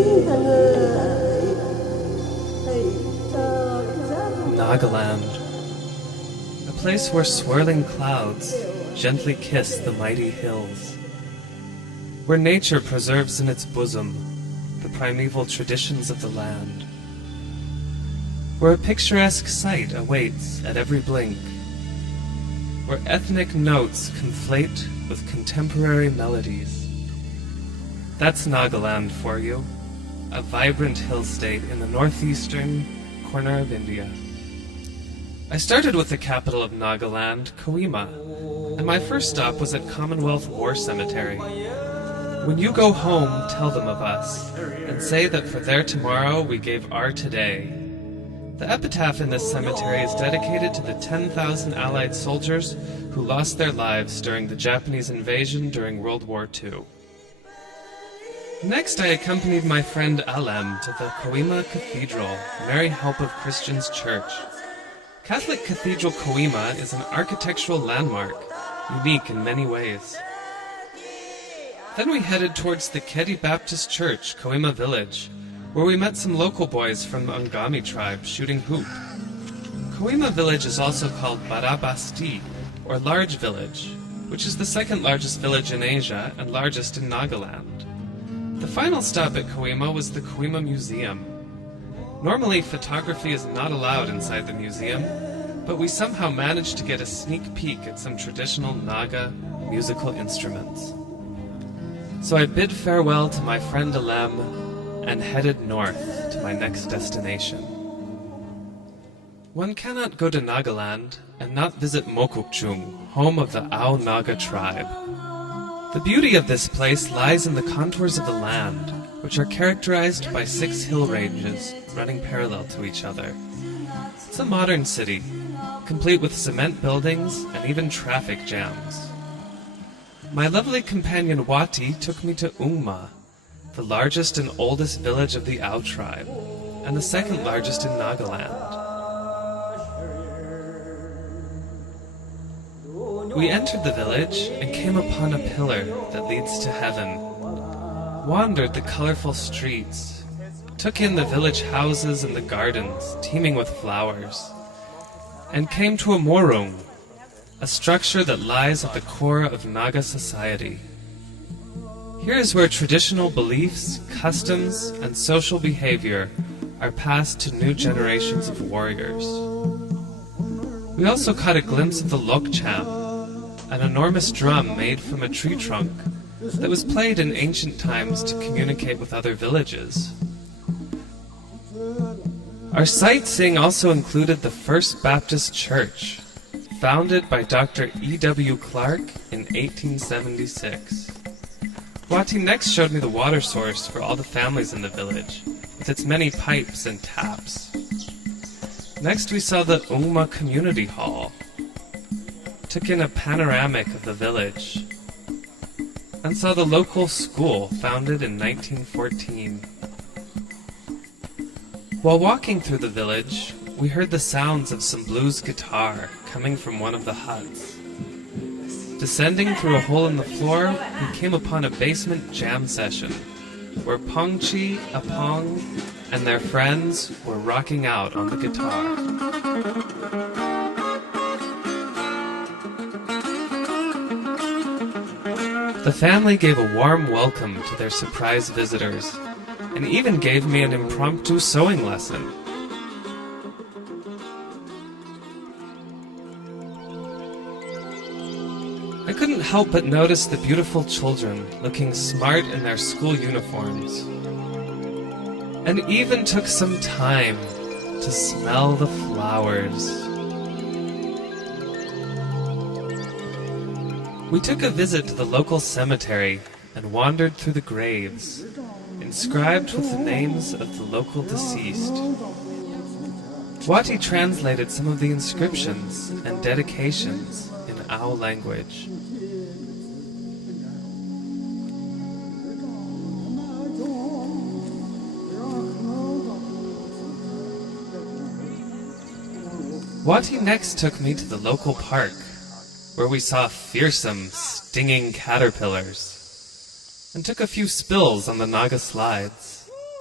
Nagaland, a place where swirling clouds gently kiss the mighty hills, where nature preserves in its bosom the primeval traditions of the land, where a picturesque sight awaits at every blink, where ethnic notes conflate with contemporary melodies. That's Nagaland for you, a vibrant hill state in the northeastern corner of India. I started with the capital of Nagaland, Kohima, and my first stop was at Commonwealth War Cemetery. When you go home, tell them of us, and say that for their tomorrow we gave our today. The epitaph in this cemetery is dedicated to the 10,000 Allied soldiers who lost their lives during the Japanese invasion during World War II. Next, I accompanied my friend Alem to the Kohima Cathedral, Mary Help of Christians Church. Catholic Cathedral Kohima is an architectural landmark, unique in many ways. Then we headed towards the Kedi Baptist Church, Kohima Village, where we met some local boys from the Angami tribe shooting hoop. Kohima Village is also called Barabasti, or Large Village, which is the second largest village in Asia and largest in Nagaland. The final stop at Kohima was the Kohima Museum. Normally, photography is not allowed inside the museum, but we somehow managed to get a sneak peek at some traditional Naga musical instruments. So I bid farewell to my friend Alem and headed north to my next destination. One cannot go to Nagaland and not visit Mokokchung, home of the Ao Naga tribe. The beauty of this place lies in the contours of the land, which are characterized by 6 hill ranges running parallel to each other. It's a modern city, complete with cement buildings and even traffic jams. My lovely companion Wati took me to Ungma, the largest and oldest village of the Ao tribe, and the second largest in Nagaland. We entered the village and came upon a pillar that leads to heaven, wandered the colorful streets, took in the village houses and the gardens teeming with flowers, and came to a morung, a structure that lies at the core of Naga society. Here is where traditional beliefs, customs, and social behavior are passed to new generations of warriors. We also caught a glimpse of the lokcham, an enormous drum made from a tree trunk that was played in ancient times to communicate with other villages. Our sightseeing also included the First Baptist Church, founded by Dr. E.W. Clark in 1876. Wati next showed me the water source for all the families in the village, with its many pipes and taps. Next we saw the Ungma Community Hall, took in a panoramic of the village, and saw the local school founded in 1914. While walking through the village, we heard the sounds of some blues guitar coming from one of the huts. Descending through a hole in the floor, we came upon a basement jam session, where Pongchi, Apong, and their friends were rocking out on the guitar. The family gave a warm welcome to their surprise visitors, and even gave me an impromptu sewing lesson. I couldn't help but notice the beautiful children looking smart in their school uniforms, and even took some time to smell the flowers. We took a visit to the local cemetery and wandered through the graves, inscribed with the names of the local deceased. Wati translated some of the inscriptions and dedications in Ao language. Wati next took me to the local park, where we saw fearsome, stinging caterpillars, and took a few spills on the Naga slides.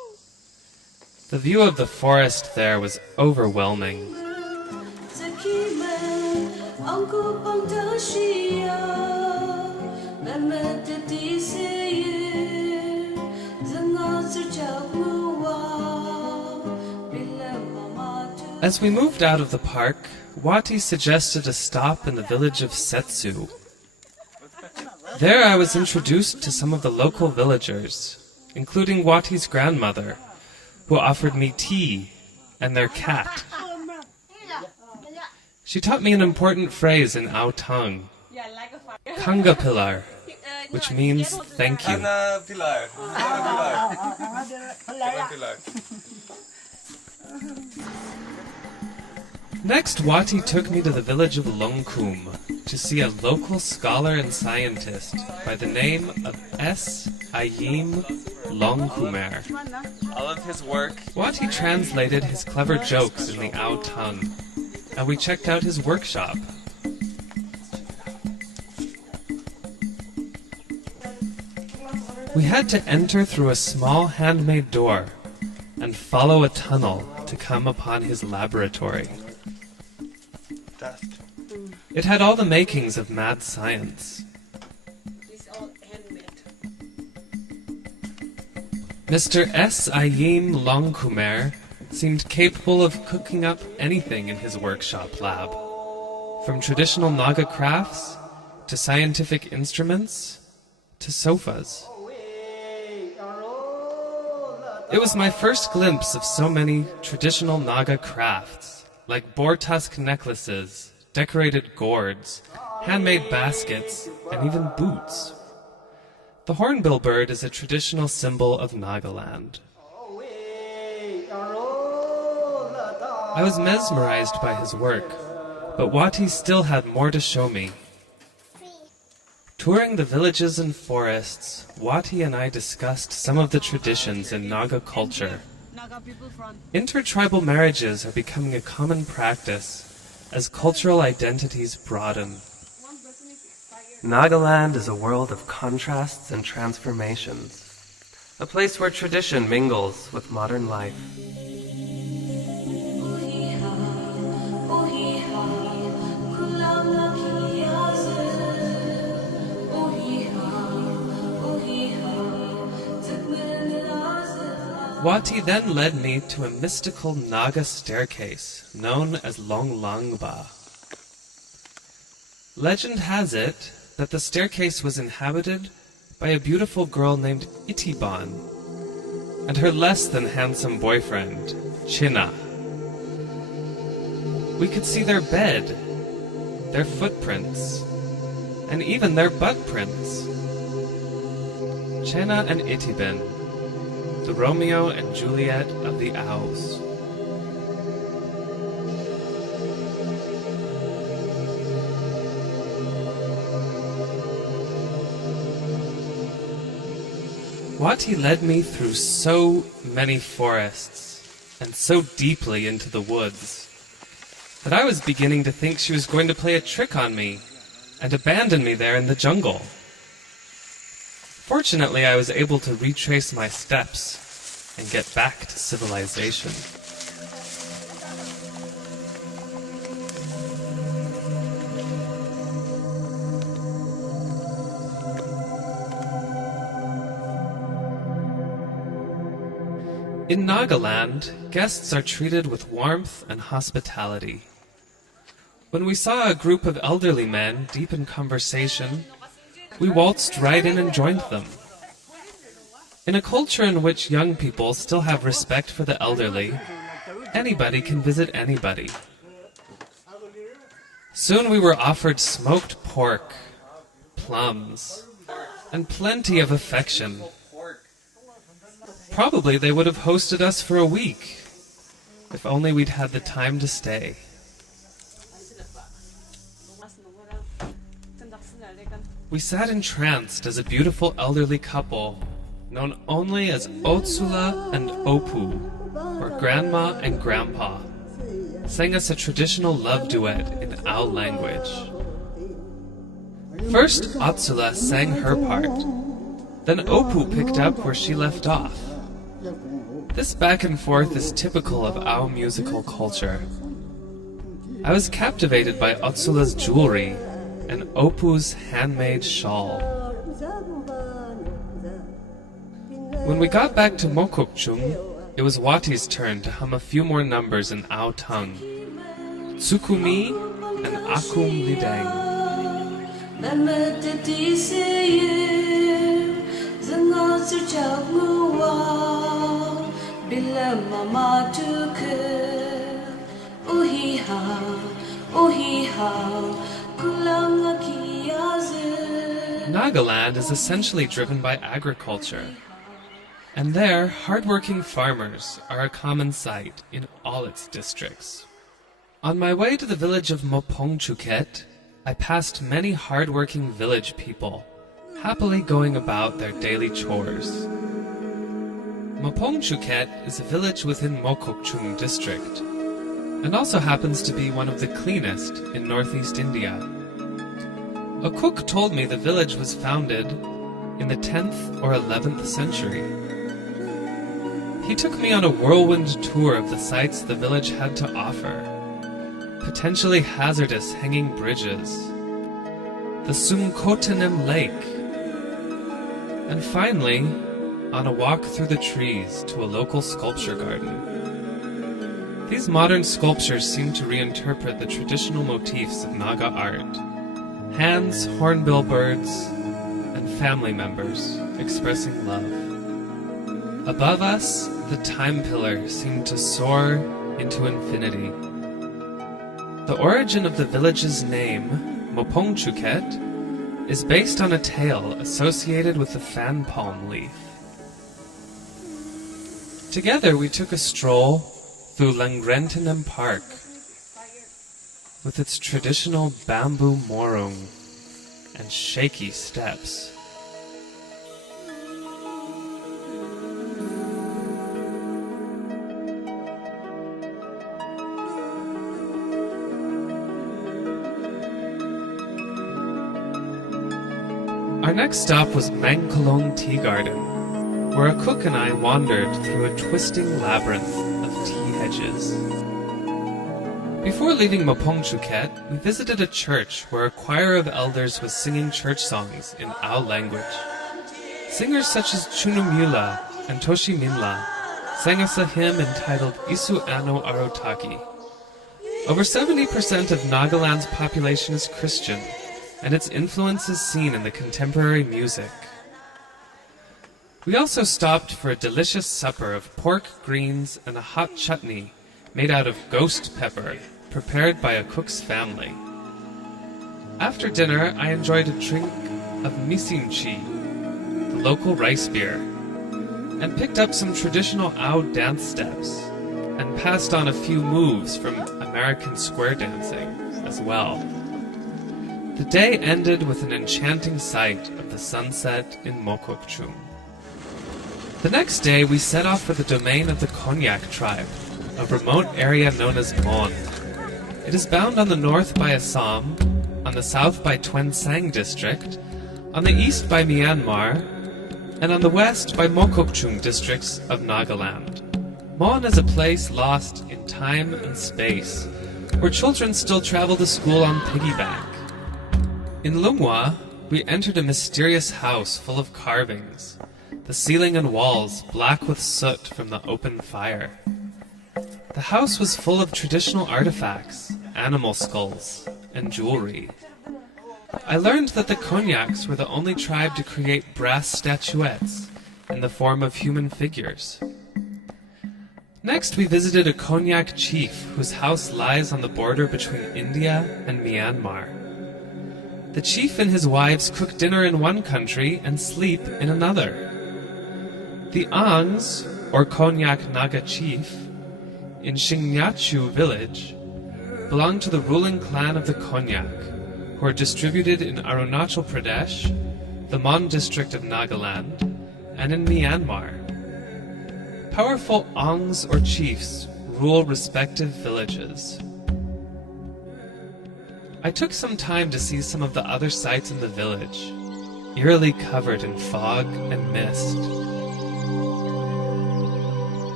The view of the forest there was overwhelming. As we moved out of the park, Wati suggested a stop in the village of Setsu. There I was introduced to some of the local villagers, including Wati's grandmother, who offered me tea and their cat. She taught me an important phrase in our tongue, Kanga Pilar, which means thank you. Next, Wati took me to the village of Longkum to see a local scholar and scientist by the name of S. Ayim Longkumer. I love his work. Wati translated his clever jokes in the Ao tongue, and we checked out his workshop. We had to enter through a small handmade door and follow a tunnel to come upon his laboratory. Dust. It had all the makings of mad science. It's all handmade. Mr. S. Ayim Longkumer seemed capable of cooking up anything in his workshop lab, from traditional Naga crafts to scientific instruments to sofas. It was my first glimpse of so many traditional Naga crafts, like boar tusk necklaces, decorated gourds, handmade baskets, and even boots. The hornbill bird is a traditional symbol of Nagaland. I was mesmerized by his work, but Wati still had more to show me. Touring the villages and forests, Wati and I discussed some of the traditions in Naga culture. Intertribal marriages are becoming a common practice as cultural identities broaden. Nagaland is a world of contrasts and transformations, a place where tradition mingles with modern life. Wati then led me to a mystical Naga staircase known as Longlangba. Legend has it that the staircase was inhabited by a beautiful girl named Itiban and her less than handsome boyfriend, China. We could see their bed, their footprints, and even their butt prints. Chena and Itiban, the Romeo and Juliet of the Aos. Wati led me through so many forests and so deeply into the woods that I was beginning to think she was going to play a trick on me and abandon me there in the jungle. Fortunately, I was able to retrace my steps and get back to civilization. In Nagaland, guests are treated with warmth and hospitality. When we saw a group of elderly men deep in conversation, we waltzed right in and joined them. In a culture in which young people still have respect for the elderly, anybody can visit anybody. Soon we were offered smoked pork, plums, and plenty of affection. Probably they would have hosted us for a week, if only we'd had the time to stay. We sat entranced as a beautiful elderly couple, known only as Otsula and Opu, or Grandma and Grandpa, sang us a traditional love duet in Ao language. First, Otsula sang her part. Then Opu picked up where she left off. This back and forth is typical of our musical culture. I was captivated by Otsula's jewelry and Opu's handmade shawl. When we got back to Mokokchung, it was Wati's turn to hum a few more numbers in our tongue. Tsukumi and Akum Lidang. Nagaland is essentially driven by agriculture, and there, hard-working farmers are a common sight in all its districts. On my way to the village of Mopongchuket, I passed many hard-working village people, happily going about their daily chores. Mopongchuket is a village within Mokokchung district, and also happens to be one of the cleanest in northeast India. A cook told me the village was founded in the 10th or 11th century. He took me on a whirlwind tour of the sights the village had to offer. Potentially hazardous hanging bridges, the Sumkotenem Lake, and finally, on a walk through the trees to a local sculpture garden. These modern sculptures seem to reinterpret the traditional motifs of Naga art. Hands, hornbill birds, and family members expressing love. Above us, the time pillar seemed to soar into infinity. The origin of the village's name, Mopongchuket, is based on a tale associated with the fan palm leaf. Together we took a stroll through Langrentenem Park, with its traditional bamboo morung and shaky steps. Our next stop was Mangkolong Tea Garden, where a cook and I wandered through a twisting labyrinth of tea hedges. Before leaving Mopongchuket, we visited a church where a choir of elders was singing church songs in our language. Singers such as Chunumula and Toshiminla sang us a hymn entitled Isu Ano Arotaki. Over 70% of Nagaland's population is Christian, and its influence is seen in the contemporary music. We also stopped for a delicious supper of pork, greens, and a hot chutney made out of ghost pepper, prepared by a cook's family. After dinner, I enjoyed a drink of misimchi, the local rice beer, and picked up some traditional Ao dance steps, and passed on a few moves from American square dancing as well. The day ended with an enchanting sight of the sunset in Mokokchung. The next day, we set off for the domain of the Konyak tribe, a remote area known as Mon. It is bound on the north by Assam, on the south by Twensang district, on the east by Myanmar, and on the west by Mokokchung districts of Nagaland. Mon is a place lost in time and space, where children still travel to school on piggyback. In Lungwa, we entered a mysterious house full of carvings, the ceiling and walls black with soot from the open fire. The house was full of traditional artifacts, animal skulls, and jewelry. I learned that the Konyaks were the only tribe to create brass statuettes in the form of human figures. Next, we visited a Konyak chief whose house lies on the border between India and Myanmar. The chief and his wives cook dinner in one country and sleep in another. The Angs, or Konyak Naga chief, in Shingnyachu village, belong to the ruling clan of the Konyak, who are distributed in Arunachal Pradesh, the Mon district of Nagaland, and in Myanmar. Powerful Angs or chiefs rule respective villages. I took some time to see some of the other sights in the village, eerily covered in fog and mist.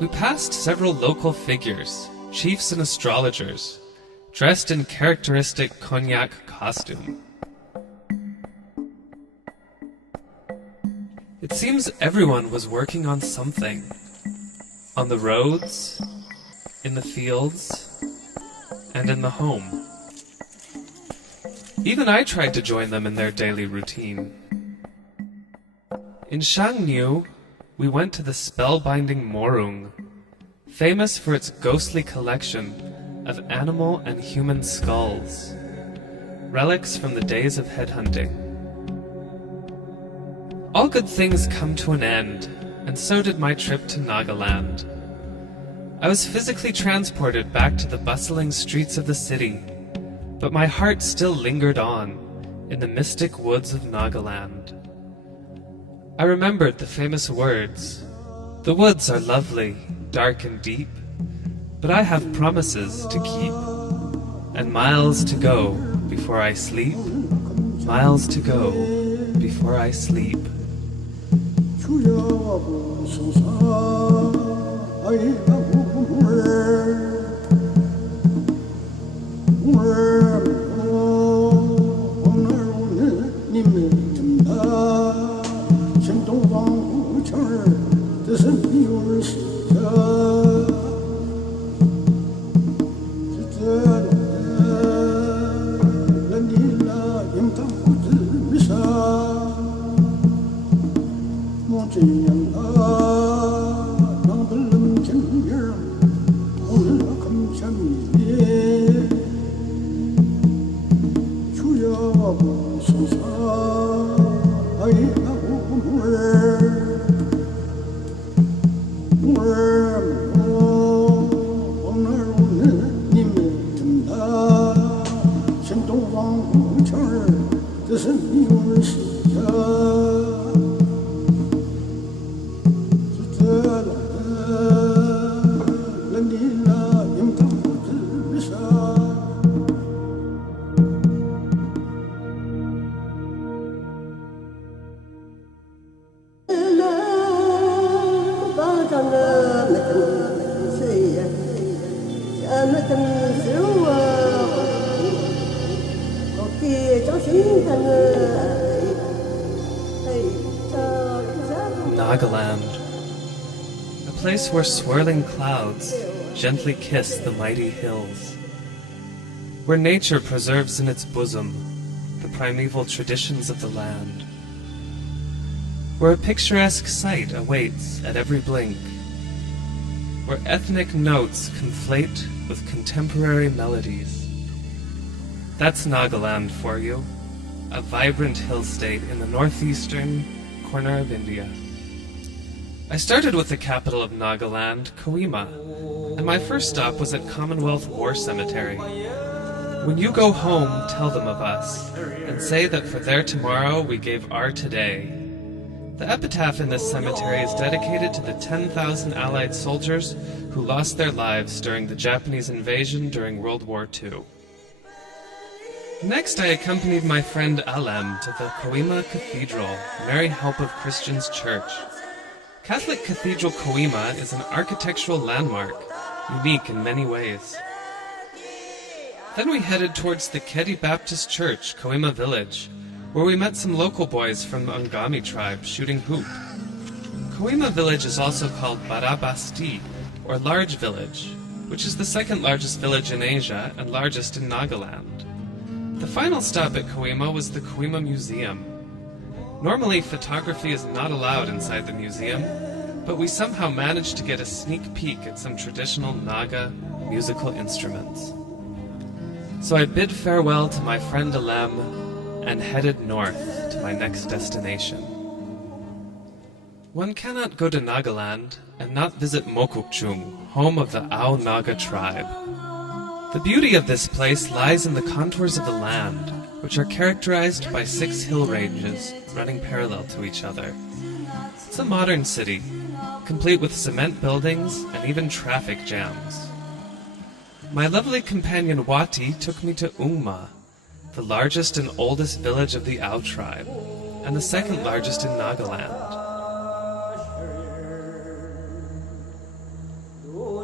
We passed several local figures, chiefs and astrologers, dressed in characteristic cognac costume. It seems everyone was working on something. On the roads, in the fields, and in the home. Even I tried to join them in their daily routine. In Shangniu, we went to the spellbinding Morung, famous for its ghostly collection of animal and human skulls, relics from the days of headhunting. All good things come to an end, and so did my trip to Nagaland. I was physically transported back to the bustling streets of the city, but my heart still lingered on in the mystic woods of Nagaland. I remembered the famous words, "The woods are lovely, dark and deep, but I have promises to keep, and miles to go before I sleep, miles to go before I sleep." Nagaland, a place where swirling clouds gently kiss the mighty hills, where nature preserves in its bosom the primeval traditions of the land, where a picturesque sight awaits at every blink, where ethnic notes conflate with contemporary melodies. That's Nagaland for you, a vibrant hill state in the northeastern corner of India. I started with the capital of Nagaland, Kohima, and my first stop was at Commonwealth War Cemetery. When you go home, tell them of us, and say that for their tomorrow we gave our today. The epitaph in this cemetery is dedicated to the 10,000 Allied soldiers who lost their lives during the Japanese invasion during World War II. Next, I accompanied my friend Alem to the Kohima Cathedral, Mary Help of Christians Church. Catholic Cathedral Kohima is an architectural landmark, unique in many ways. Then we headed towards the Kedi Baptist Church, Kohima Village, where we met some local boys from the Angami tribe shooting hoop. Kohima Village is also called Barabasti, or Large Village, which is the second largest village in Asia and largest in Nagaland. The final stop at Kohima was the Kohima Museum. Normally, photography is not allowed inside the museum, but we somehow managed to get a sneak peek at some traditional Naga musical instruments. So I bid farewell to my friend Alem and headed north to my next destination. One cannot go to Nagaland and not visit Mokokchung, home of the Ao Naga tribe. The beauty of this place lies in the contours of the land, which are characterized by 6 hill ranges running parallel to each other. It's a modern city, complete with cement buildings and even traffic jams. My lovely companion Wati took me to Ungma, the largest and oldest village of the Ao tribe, and the second largest in Nagaland.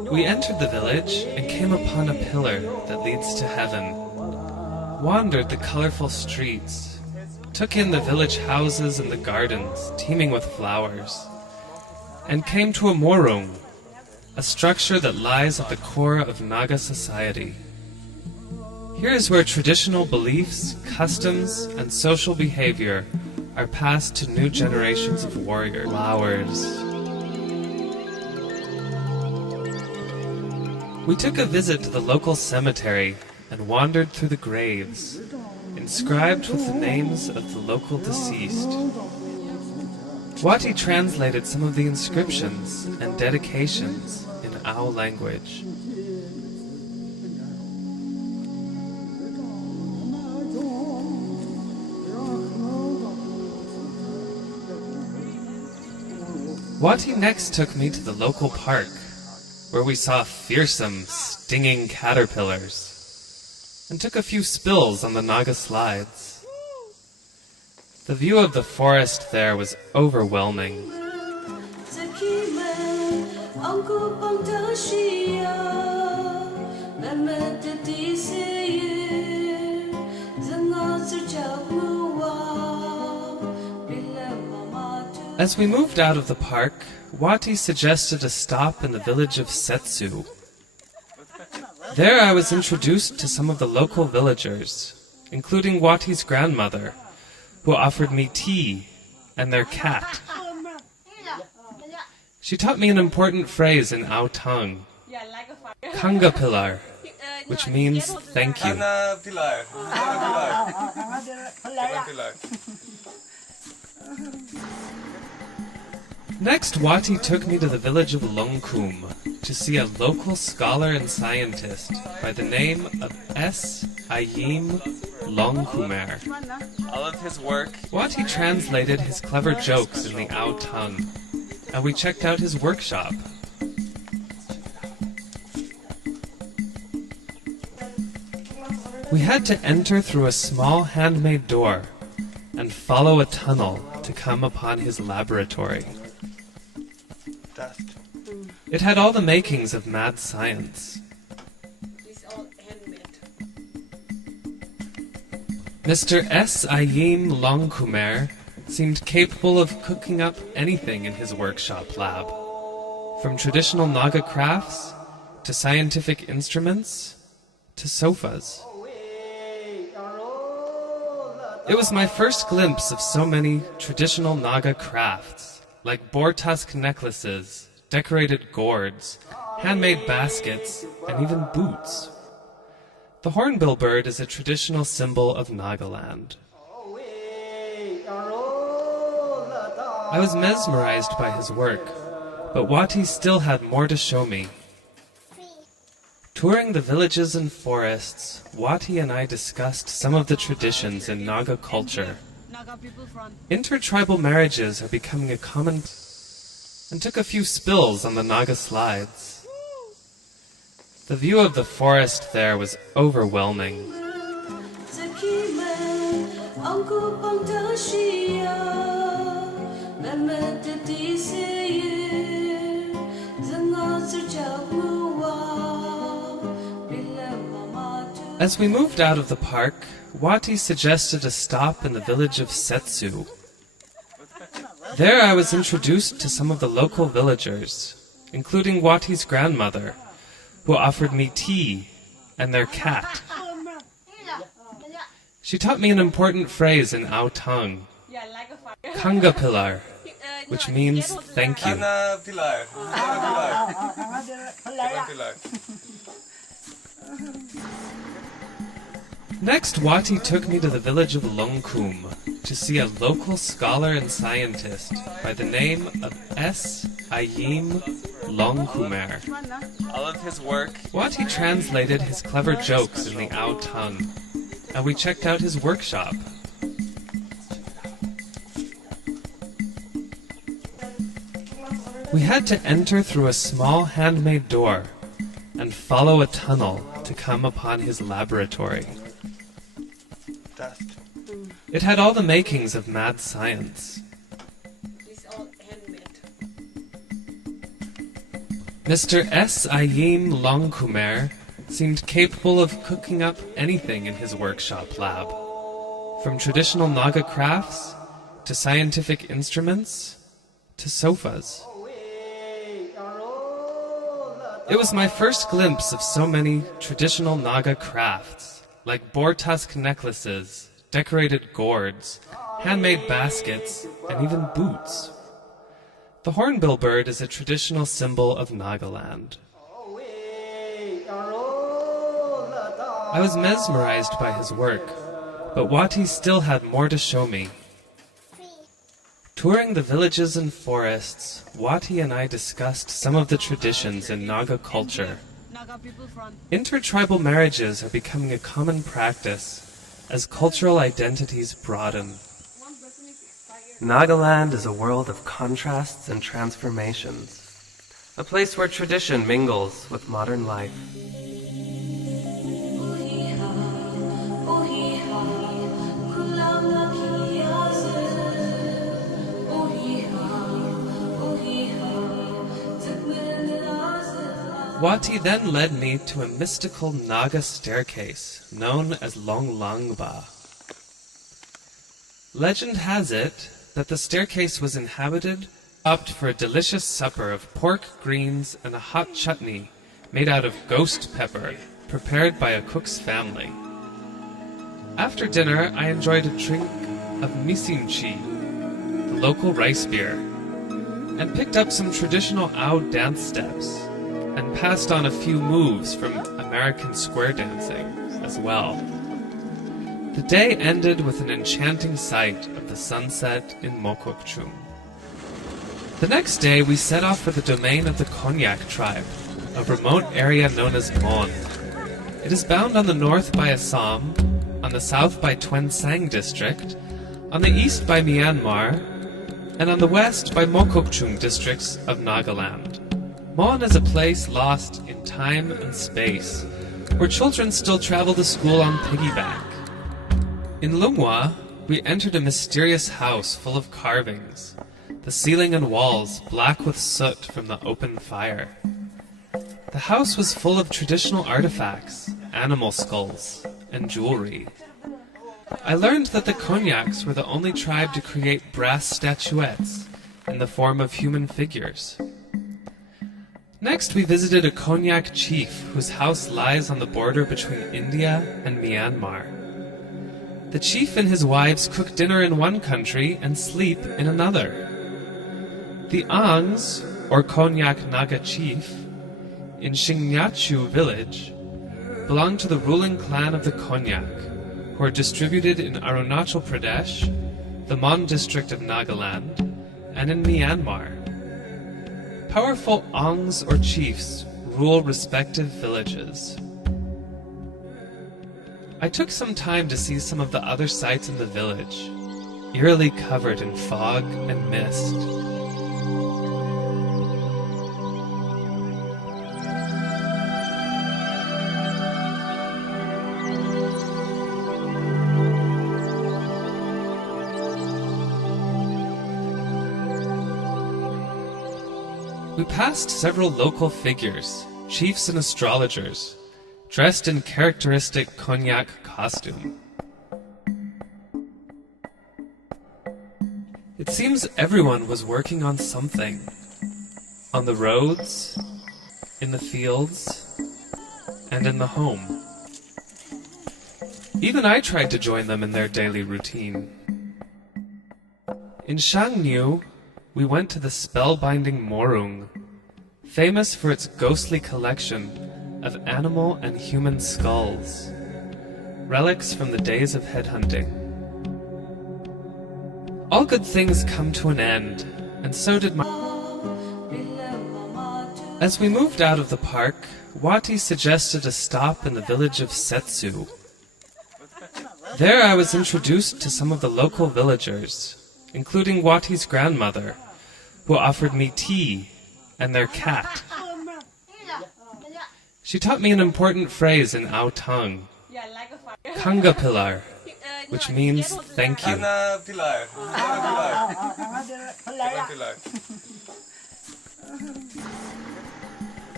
We entered the village and came upon a pillar that leads to heaven, wandered the colorful streets, took in the village houses and the gardens teeming with flowers, and came to a morung, a structure that lies at the core of Naga society. Here is where traditional beliefs, customs, and social behavior are passed to new generations of warriors. Flowers. We took a visit to the local cemetery and wandered through the graves, inscribed with the names of the local deceased. Wati translated some of the inscriptions and dedications in Ao language. Wati next took me to the local park, where we saw fearsome, stinging caterpillars, and took a few spills on the Naga slides. The view of the forest there was overwhelming. As we moved out of the park, Wati suggested a stop in the village of Setsu. There I was introduced to some of the local villagers, including Wati's grandmother, who offered me tea and their cat. She taught me an important phrase in Ao tongue, Kanga Pilar, which means thank you. Next, Wati took me to the village of Longkum to see a local scholar and scientist by the name of S. Ayim Longkumer. All of his work. Wati translated his clever jokes in the Ao tongue, and we checked out his workshop. We had to enter through a small handmade door and follow a tunnel to come upon his laboratory. Dust. It had all the makings of mad science. It's all handmade. Mr. S. Ayim Longkumer seemed capable of cooking up anything in his workshop lab, from traditional Naga crafts to scientific instruments to sofas. It was my first glimpse of so many traditional Naga crafts, like boar tusk necklaces, decorated gourds, handmade baskets, and even boots. The hornbill bird is a traditional symbol of Nagaland. I was mesmerized by his work, but Wati still had more to show me. Touring the villages and forests, Wati and I discussed some of the traditions in Naga culture. Intertribal marriages are becoming a common, and took a few spills on the Naga slides. The view of the forest there was overwhelming. As we moved out of the park, Wati suggested a stop in the village of Setsu. There I was introduced to some of the local villagers, including Wati's grandmother, who offered me tea and their cat. She taught me an important phrase in Ao tongue, Kanga Pilar, which means thank you. Next, Wati took me to the village of Longkum to see a local scholar and scientist by the name of S. Ayim Longkumer. All of his work. Wati translated his clever jokes in the Ao tongue, and we checked out his workshop. We had to enter through a small handmade door and follow a tunnel to come upon his laboratory. Dust. It had all the makings of mad science. It's all handmade. Mr. S. Ayim Longkumer seemed capable of cooking up anything in his workshop lab, from traditional Naga crafts to scientific instruments to sofas. It was my first glimpse of so many traditional Naga crafts, like boar tusk necklaces, decorated gourds, handmade baskets, and even boots. The hornbill bird is a traditional symbol of Nagaland. I was mesmerized by his work, but Wati still had more to show me. Touring the villages and forests, Wati and I discussed some of the traditions in Naga culture. Intertribal marriages are becoming a common practice as cultural identities broaden. Nagaland is a world of contrasts and transformations, a place where tradition mingles with modern life. Wati then led me to a mystical Naga staircase known as Longlangba. Legend has it that the staircase was inhabited, stopped for a delicious supper of pork, greens, and a hot chutney made out of ghost pepper, prepared by a cook's family. After dinner, I enjoyed a drink of misimchi, the local rice beer, and picked up some traditional Ao dance steps, and passed on a few moves from American square dancing as well. The day ended with an enchanting sight of the sunset in Mokokchung. The next day we set off for the domain of the Konyak tribe, a remote area known as Mon. It is bound on the north by Assam, on the south by Twensang district, on the east by Myanmar, and on the west by Mokokchung districts of Nagaland. Mon is a place lost in time and space, where children still travel to school on piggyback. In Lungwa, we entered a mysterious house full of carvings, the ceiling and walls black with soot from the open fire. The house was full of traditional artifacts, animal skulls, and jewelry. I learned that the Konyaks were the only tribe to create brass statuettes in the form of human figures. Next, we visited a Konyak chief whose house lies on the border between India and Myanmar. The chief and his wives cook dinner in one country and sleep in another. The Angs, or Konyak Naga chief, in Shingnyachu village, belong to the ruling clan of the Konyak, who are distributed in Arunachal Pradesh, the Mon district of Nagaland, and in Myanmar. Powerful Angs or chiefs rule respective villages. I took some time to see some of the other sights in the village, eerily covered in fog and mist. We passed several local figures, chiefs and astrologers, dressed in characteristic Konyak costume. It seems everyone was working on something. On the roads, in the fields, and in the home. Even I tried to join them in their daily routine. In Shangniu, we went to the spellbinding Morung, famous for its ghostly collection of animal and human skulls, relics from the days of headhunting. All good things come to an end, and so did my... As we moved out of the park, Wati suggested a stop in the village of Setsu. There I was introduced to some of the local villagers, including Wati's grandmother, who offered me tea and their cat. She taught me an important phrase in Ao tongue, Kanga Pilar, which means thank you.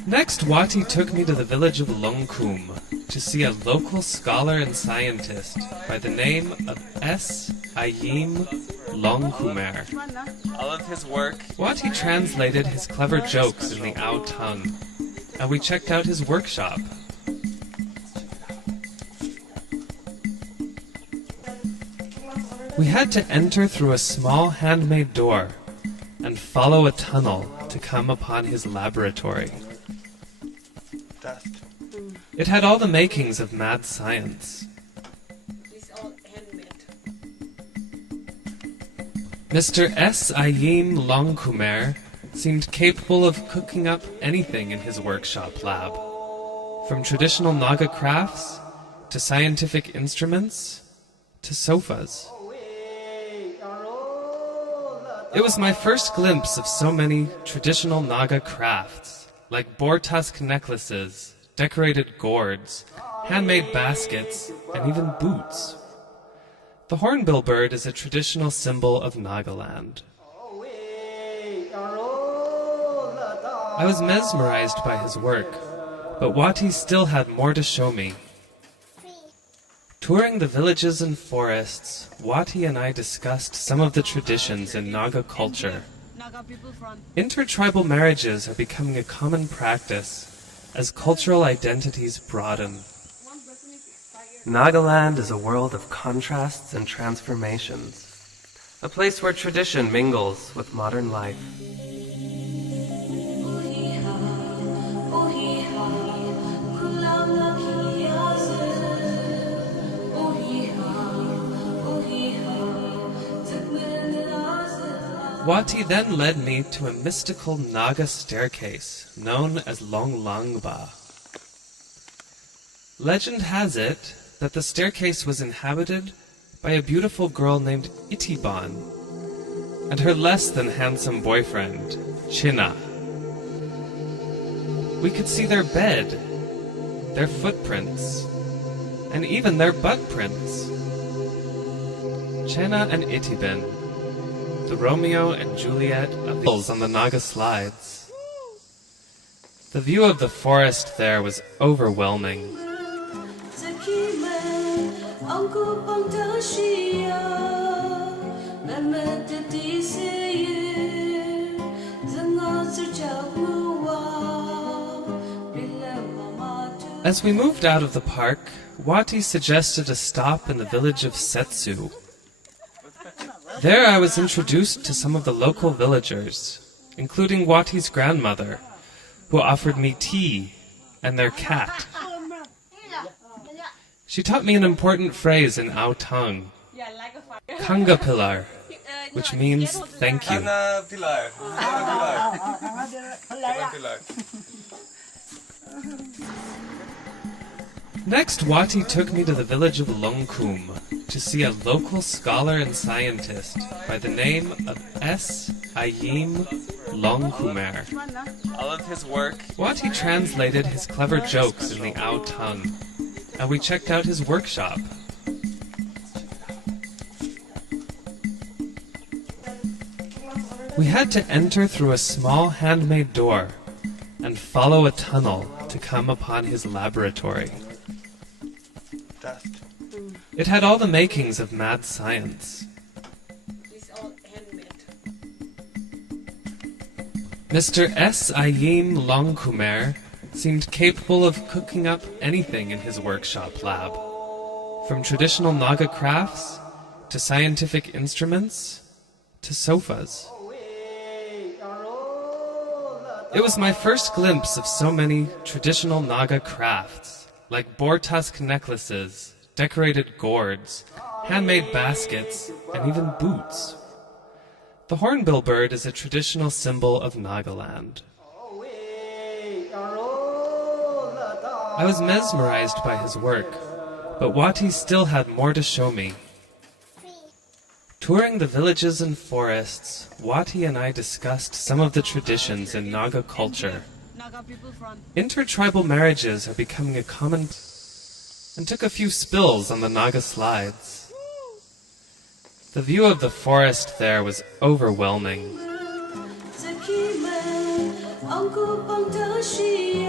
Next, Wati took me to the village of Longkum to see a local scholar and scientist by the name of S. Ayim Longkumer. All of his work. Wati translated his clever jokes in the Ao tongue, and we checked out his workshop. We had to enter through a small handmade door and follow a tunnel to come upon his laboratory. Dust. It had all the makings of mad science. It's all handmade. Mr. S. Ayim Longkumer seemed capable of cooking up anything in his workshop lab, from traditional Naga crafts to scientific instruments to sofas. It was my first glimpse of so many traditional Naga crafts, like boar tusk necklaces, decorated gourds, handmade baskets, and even boots. The hornbill bird is a traditional symbol of Nagaland. I was mesmerized by his work, but Wati still had more to show me. Touring the villages and forests, Wati and I discussed some of the traditions in Naga culture. Intertribal marriages are becoming a common practice as cultural identities broaden. Nagaland is a world of contrasts and transformations, a place where tradition mingles with modern life. Wati then led me to a mystical Naga staircase known as Longlangba. Legend has it that the staircase was inhabited by a beautiful girl named Itiban and her less than handsome boyfriend, China. We could see their bed, their footprints, and even their butt prints. Chena and Itiban, the Romeo and Juliet of the hills on the Naga slides. The view of the forest there was overwhelming. As we moved out of the park, Wati suggested a stop in the village of Setsu. There I was introduced to some of the local villagers, including Wati's grandmother, who offered me tea and their cat. She taught me an important phrase in Ao tongue, Kanga Pilar, which means thank you. Ana Pilar. Ana Pilar. Next, Wati took me to the village of Longkum to see a local scholar and scientist by the name of S. Ayim Longkumer. All of his work. Wati translated his clever jokes in the Ao tongue, and we checked out his workshop. We had to enter through a small handmade door and follow a tunnel to come upon his laboratory. Dust. It had all the makings of mad science. It's all handmade. Mr. S. Ayim Longkumer seemed capable of cooking up anything in his workshop lab, from traditional Naga crafts to scientific instruments to sofas. It was my first glimpse of so many traditional Naga crafts, like boar tusk necklaces, decorated gourds, handmade baskets, and even boots. The hornbill bird is a traditional symbol of Nagaland. I was mesmerized by his work, but Wati still had more to show me. Touring the villages and forests, Wati and I discussed some of the traditions in Naga culture. Intertribal marriages are becoming a common and took a few spills on the Naga slides. The view of the forest there was overwhelming.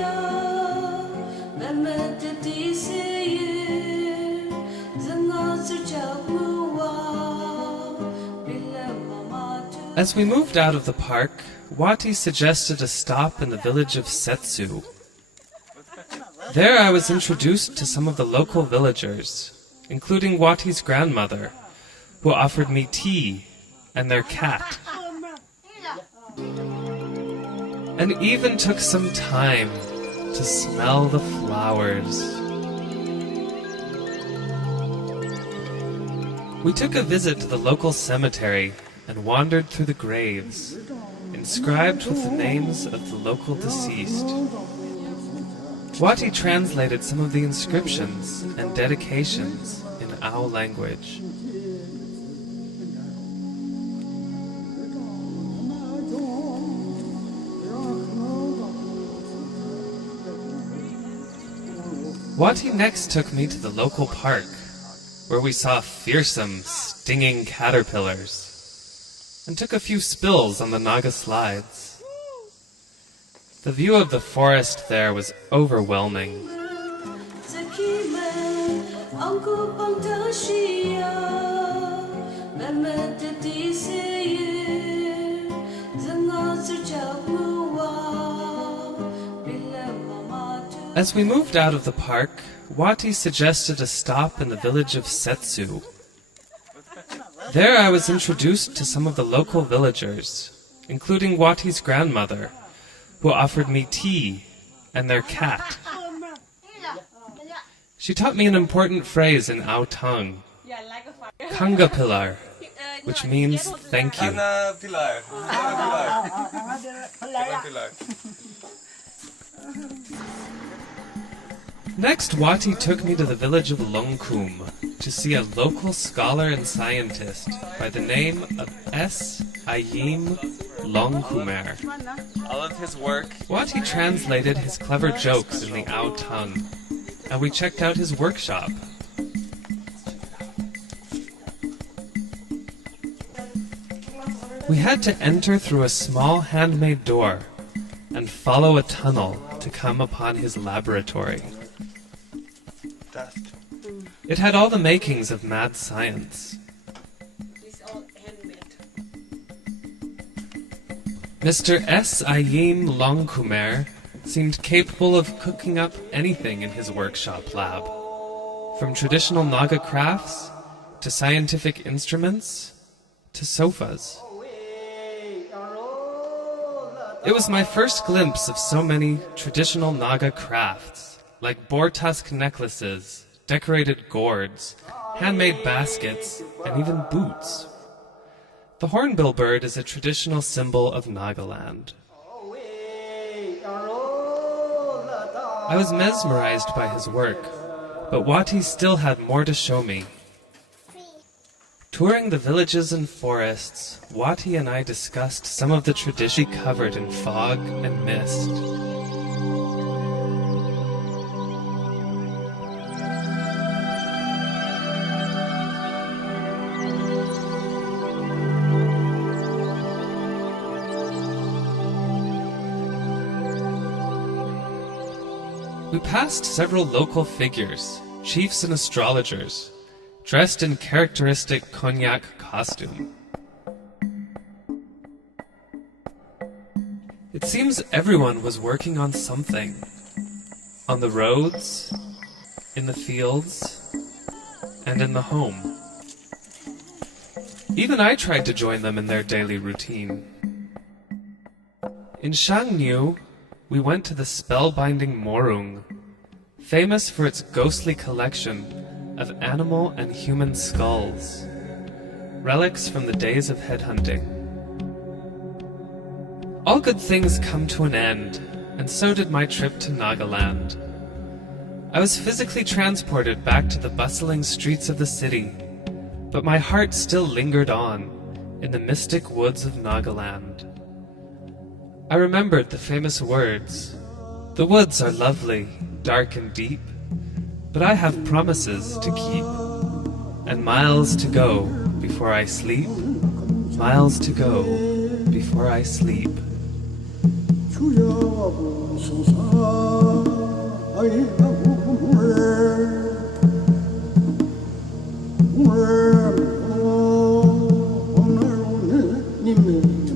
As we moved out of the park, Wati suggested a stop in the village of Setsu. There I was introduced to some of the local villagers, including Wati's grandmother, who offered me tea and their cat, and even took some time to smell the flowers. We took a visit to the local cemetery and wandered through the graves, inscribed with the names of the local deceased. Wati translated some of the inscriptions and dedications in our language. Wati next took me to the local park, where we saw fearsome, stinging caterpillars, and took a few spills on the Naga slides. The view of the forest there was overwhelming. As we moved out of the park, Wati suggested a stop in the village of Setsu. There I was introduced to some of the local villagers, including Wati's grandmother, who offered me tea and their cat. She taught me an important phrase in our tongue, Kanga Pilar, which means thank you. Ana Pilar. Ana Pilar. Next, Wati took me to the village of Longkum to see a local scholar and scientist by the name of S. Ayim Longkumer. All of his work. Wati translated his clever jokes in the Ao tongue, and we checked out his workshop. We had to enter through a small handmade door and follow a tunnel to come upon his laboratory. Dust. It had all the makings of mad science. It's all handmade. Mr. S. Ayim Longkumer seemed capable of cooking up anything in his workshop lab, from traditional Naga crafts to scientific instruments to sofas. It was my first glimpse of so many traditional Naga crafts, like boar tusk necklaces, decorated gourds, handmade baskets, and even boots. The hornbill bird is a traditional symbol of Nagaland. I was mesmerized by his work, but Wati still had more to show me. Touring the villages and forests, Wati and I discussed some of the traditions covered in fog and mist. We passed several local figures, chiefs and astrologers, dressed in characteristic Konyak costume. It seems everyone was working on something. On the roads, in the fields, and in the home. Even I tried to join them in their daily routine. In Shangniu, we went to the spellbinding Morung, famous for its ghostly collection of animal and human skulls, relics from the days of headhunting. All good things come to an end, and so did my trip to Nagaland. I was physically transported back to the bustling streets of the city, but my heart still lingered on in the mystic woods of Nagaland. I remembered the famous words, "The woods are lovely, dark and deep, but I have promises to keep, and miles to go before I sleep, miles to go before I sleep." Nimmer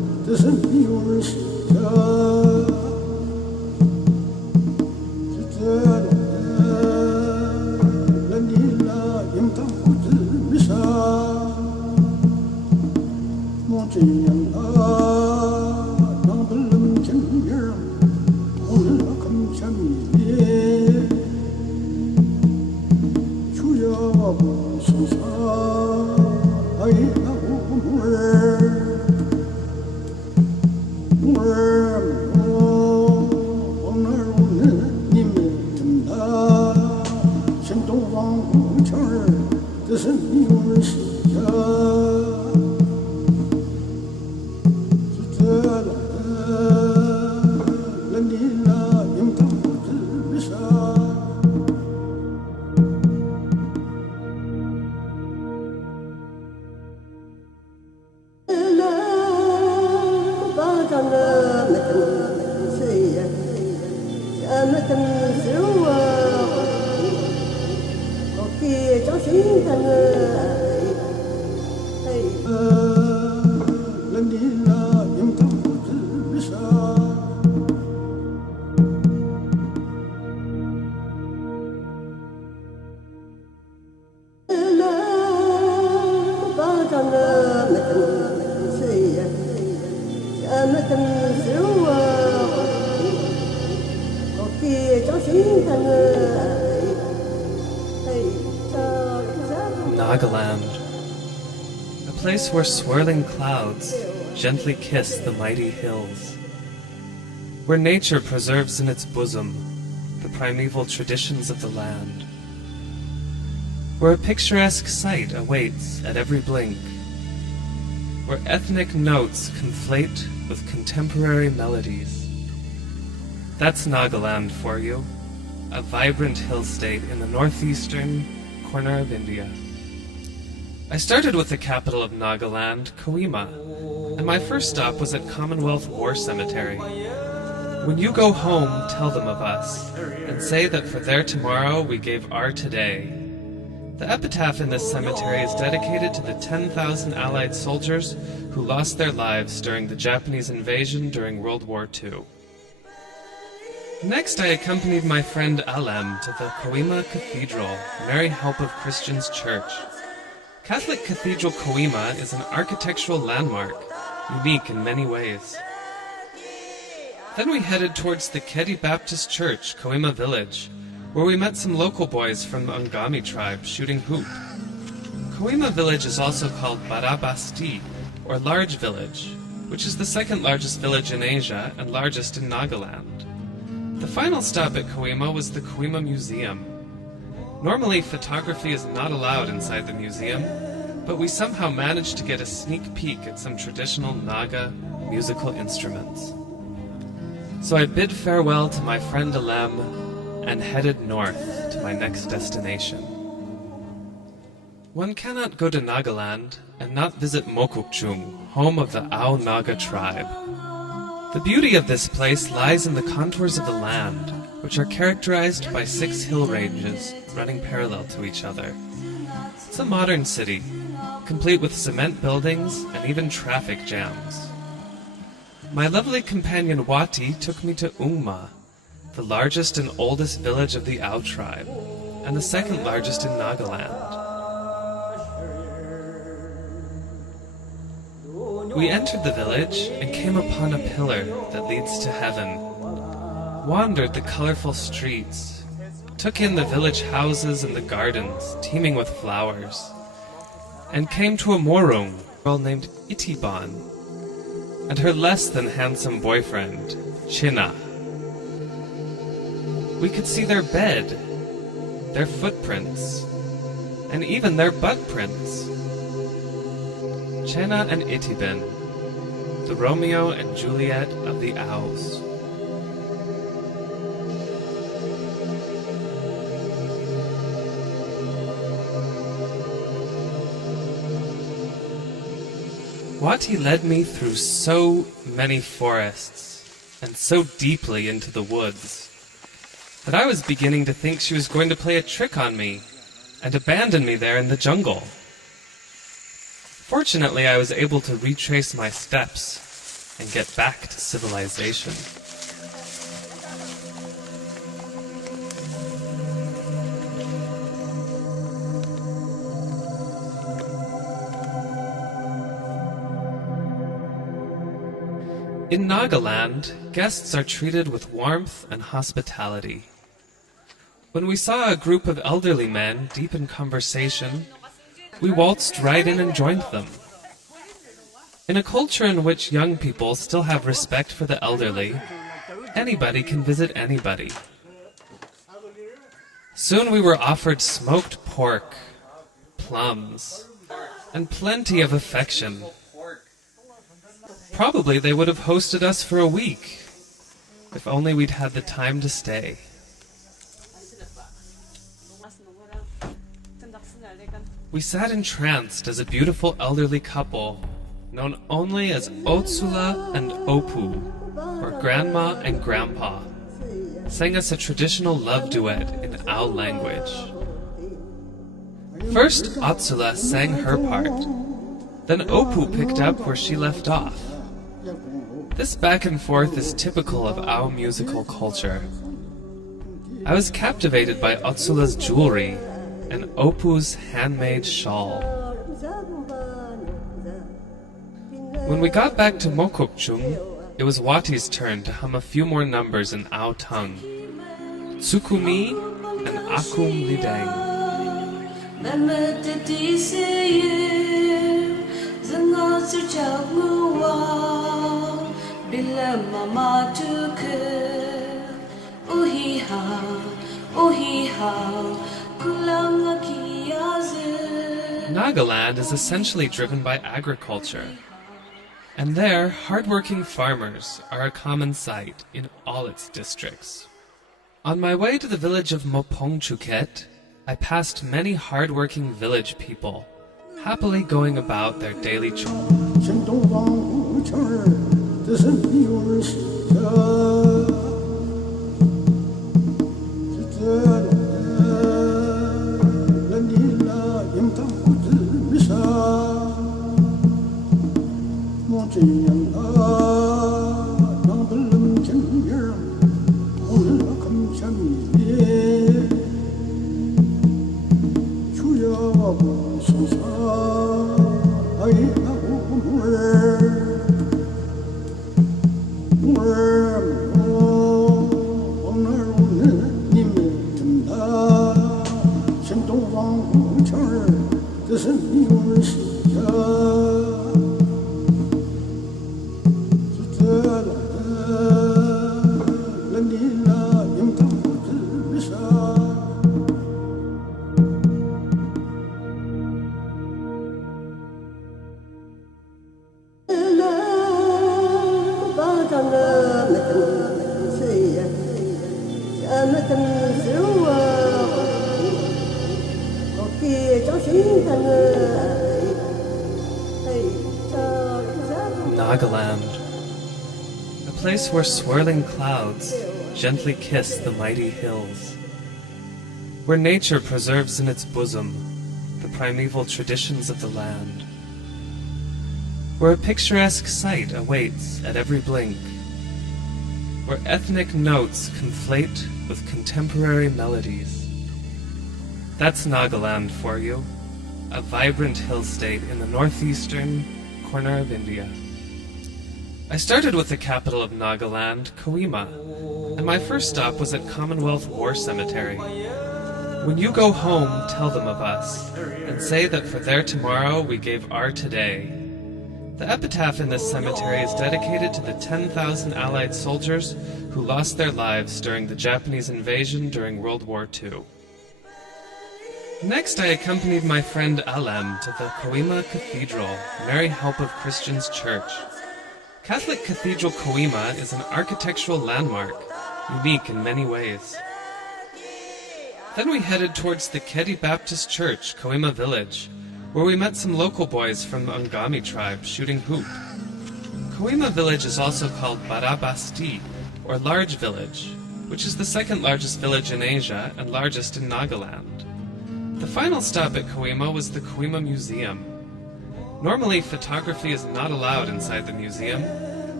Nagaland, a place where swirling clouds gently kiss the mighty hills, where nature preserves in its bosom the primeval traditions of the land, where a picturesque sight awaits at every blink, where ethnic notes conflate with contemporary melodies. That's Nagaland for you, a vibrant hill state in the northeastern corner of India. I started with the capital of Nagaland, Kohima, and my first stop was at Commonwealth War Cemetery. When you go home, tell them of us, and say that for their tomorrow we gave our today. The epitaph in this cemetery is dedicated to the 10,000 Allied soldiers who lost their lives during the Japanese invasion during World War II. Next, I accompanied my friend Alem to the Kohima Cathedral, Mary Help of Christians Church. Catholic Cathedral Kohima is an architectural landmark, unique in many ways. Then we headed towards the Kedi Baptist Church, Kohima Village, where we met some local boys from the Angami tribe shooting hoop. Kohima Village is also called Barabasti, or Large Village, which is the second largest village in Asia and largest in Nagaland. The final stop at Kohima was the Kohima Museum. Normally, photography is not allowed inside the museum, but we somehow managed to get a sneak peek at some traditional Naga musical instruments. So I bid farewell to my friend Alem and headed north to my next destination. One cannot go to Nagaland and not visit Mokokchung, home of the Ao Naga tribe. The beauty of this place lies in the contours of the land, which are characterized by 6 hill ranges running parallel to each other. It's a modern city, complete with cement buildings and even traffic jams. My lovely companion Wati took me to Ungma, the largest and oldest village of the Ao tribe, and the second largest in Nagaland. We entered the village and came upon a pillar that leads to heaven, wandered the colorful streets, took in the village houses and the gardens teeming with flowers, and came to a morung girl named Itiban and her less than handsome boyfriend, China. We could see their bed, their footprints, and even their butt prints. Chena and Itiban, the Romeo and Juliet of the Aos. Wati led me through so many forests and so deeply into the woods that I was beginning to think she was going to play a trick on me and abandon me there in the jungle. Fortunately, I was able to retrace my steps and get back to civilization. In Nagaland, guests are treated with warmth and hospitality. When we saw a group of elderly men deep in conversation, we waltzed right in and joined them. In a culture in which young people still have respect for the elderly, anybody can visit anybody. Soon we were offered smoked pork, plums, and plenty of affection. Probably they would have hosted us for a week, if only we'd had the time to stay. We sat entranced as a beautiful elderly couple, known only as Otsula and Opu, or Grandma and Grandpa, sang us a traditional love duet in our language. First, Otsula sang her part. Then Opu picked up where she left off. This back and forth is typical of our musical culture. I was captivated by Otsula's jewelry and Opu's handmade shawl. When we got back to Mokokchung, it was Wati's turn to hum a few more numbers in our tongue. Tsukumi and Akum Lidang. Nagaland is essentially driven by agriculture, and there, hard-working farmers are a common sight in all its districts. On my way to the village of Mopongchuket, I passed many hard-working village people, happily going about their daily chores. Nagaland, a place where swirling clouds gently kiss the mighty hills, where nature preserves in its bosom the primeval traditions of the land, where a picturesque sight awaits at every blink, where ethnic notes conflate with contemporary melodies. That's Nagaland for you, a vibrant hill state in the northeastern corner of India. I started with the capital of Nagaland, Kohima, and my first stop was at Commonwealth War Cemetery. When you go home, tell them of us, and say that for their tomorrow we gave our today. The epitaph in this cemetery is dedicated to the 10,000 Allied soldiers who lost their lives during the Japanese invasion during World War II. Next, I accompanied my friend Alem to the Kohima Cathedral, Mary Help of Christians Church. Catholic Cathedral Kohima is an architectural landmark, unique in many ways. Then we headed towards the Kedi Baptist Church, Kohima Village, where we met some local boys from the Angami tribe shooting hoop. Kohima Village is also called Barabasti, or Large Village, which is the second largest village in Asia and largest in Nagaland. The final stop at Kohima was the Kohima Museum. Normally, photography is not allowed inside the museum,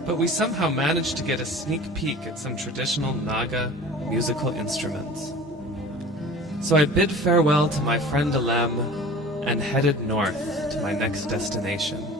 but we somehow managed to get a sneak peek at some traditional Naga musical instruments. So I bid farewell to my friend Alem and headed north to my next destination.